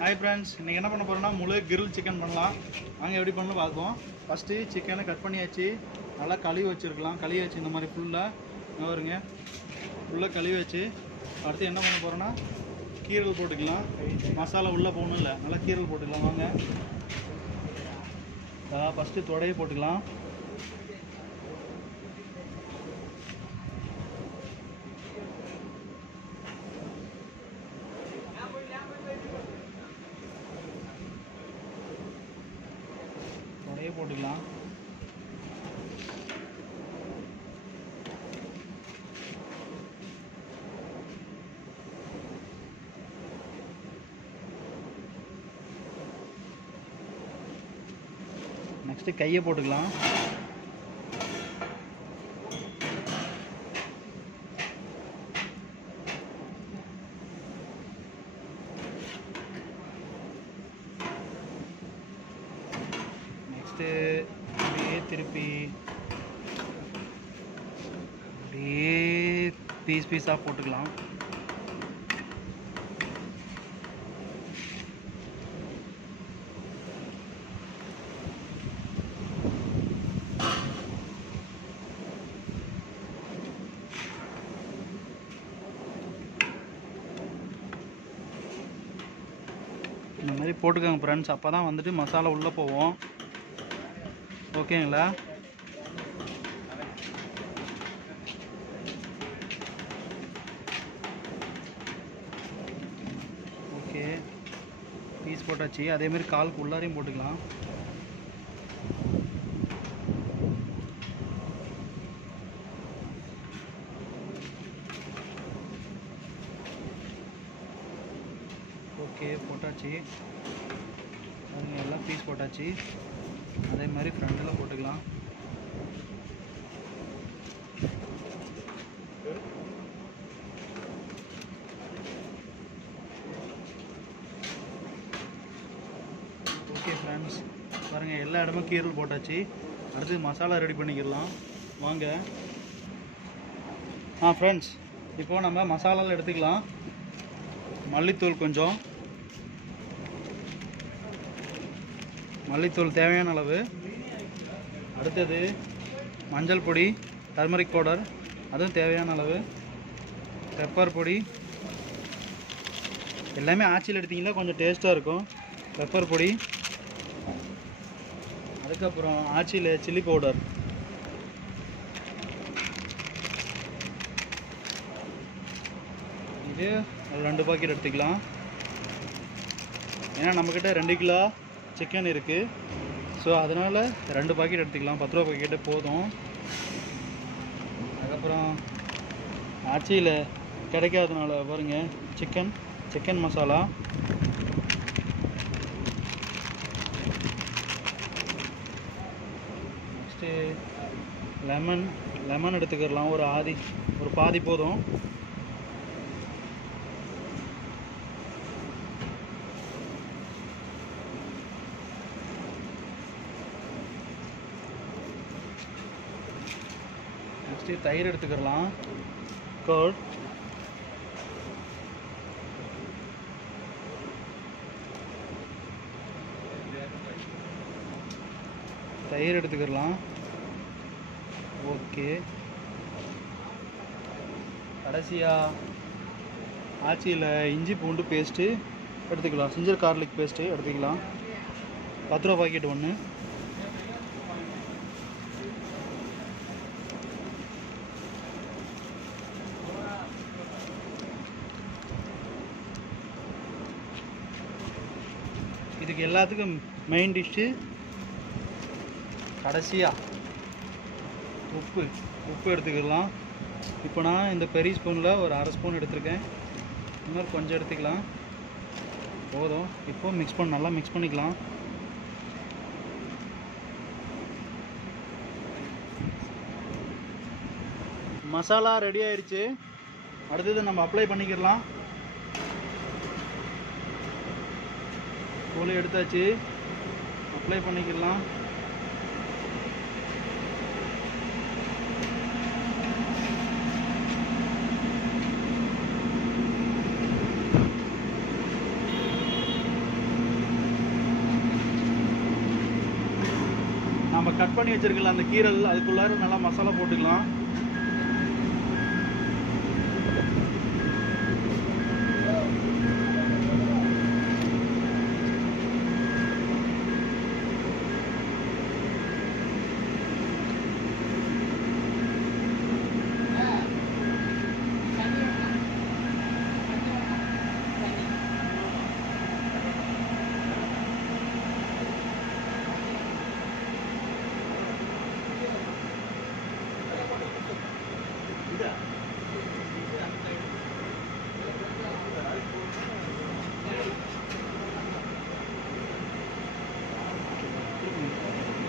Hi friends, இன்றைக்கி என்ன பண்ண போகிறோம்னா முழு கிரில் சிக்கன் பண்ணலாம். நாங்கள் எப்படி பண்ணணும் பார்ப்போம். ஃபஸ்ட்டு சிக்கனை கட் பண்ணியாச்சு, நல்லா கழுவி வச்சுருக்கலாம். கழுவி வச்சு இந்த மாதிரி ஃபுல்லாக வருங்க, ஃபுல்லாக கழுவி வச்சு அடுத்து என்ன பண்ண போகிறோன்னா கீரல் போட்டுக்கலாம். மசாலா உள்ளே போகணும் இல்லை, நல்லா கீரல் போட்டுக்கலாம். வாங்க, ஃபஸ்ட்டு தொடையை போட்டுக்கலாம். போட்டுக்கலாம். நெக்ஸ்ட் கையை போட்டுக்கலாம். அப்படியே திருப்பி அப்படியே பீஸாக போட்டுக்கலாம். இந்த மாதிரி போட்டுக்கோங்க ஃப்ரெண்ட்ஸ், அப்போ தான் வந்துட்டு மசாலா உள்ளே போவோம். ஓகேங்களா? ஓகே, பீஸ் போட்டாச்சு. அதேமாதிரி காலுக்கு உள்ளாரையும் போட்டுக்கலாம். ஓகே, போட்டாச்சு. எல்லாம் பீஸ் போட்டாச்சு. அதே மாதிரி ஃப்ரண்டில் போட்டுக்கலாம். ஓகே ஃப்ரெண்ட்ஸ், பாருங்கள், எல்லா இடமும் கீரல் போட்டாச்சு. அடுத்து மசாலா ரெடி பண்ணிக்கிடலாம். வாங்க. ஃப்ரெண்ட்ஸ், இப்போது நம்ம மசாலாவில் எடுத்துக்கலாம். மல்லித்தூள் கொஞ்சம், மல்லித்தூள் தேவையான அளவு. அடுத்தது மஞ்சள் பொடி, டர்மரிக் பவுடர், அதுவும் தேவையான அளவு. பெப்பர் பொடி, எல்லாமே ஆச்சியில் எடுத்திங்கன்னா கொஞ்சம் டேஸ்ட்டாக இருக்கும். பெப்பர் பொடி, அதுக்கப்புறம் ஆச்சியில் சில்லி பவுடர். இது 2 பாக்கெட் எடுத்துக்கலாம். ஏன்னா நம்மக்கிட்ட 2 கிலோ சிக்கன் இருக்குது. ஸோ அதனால் 2 பாக்கெட் எடுத்துக்கலாம். 10 ரூபா பாக்கெட்டு போதும். அதுக்கப்புறம் ஆச்சியில் கிடைக்காதனால பாருங்கள், சிக்கன் மசாலா. நெக்ஸ்ட்டு லெமன் எடுத்துக்கிடலாம். ஒரு பாதி போதும். நெக்ஸ்ட்டு தயிர் எடுத்துக்கிடலாம். கர்ட், தயிர் எடுத்துக்கிடலாம். ஓகே, கடைசியாக ஆச்சியில் இஞ்சி பூண்டு பேஸ்ட்டு எடுத்துக்கலாம். ஜிஞ்சர் கார்லிக் பேஸ்ட்டு எடுத்துக்கலாம். 10 ரூபா பாக்கெட் ஒன்று. இதுக்கு எல்லாத்துக்கும் மெயின் டிஷ்ஷு கடைசியாக உப்பு எடுத்துக்கலாம். இப்போ நான் இந்த பெரிய ஸ்பூனில் ஒரு 1/2 ஸ்பூன் எடுத்துருக்கேன். இந்த மாதிரி கொஞ்சம் எடுத்துக்கலாம், போதும். இப்போ நல்லா மிக்ஸ் பண்ணிக்கலாம். மசாலா ரெடி ஆயிடுச்சு. அடுத்தது நம்ம அப்ளை பண்ணிக்கிடலாம். கோழி எடுத்தாச்சு, அப்ளை பண்ணிக்கலாம். நம்ம கட் பண்ணி வச்சிருக்கல அந்த கீரல் அதுக்குள்ளார நல்லா மசாலா போட்டுக்கலாம்.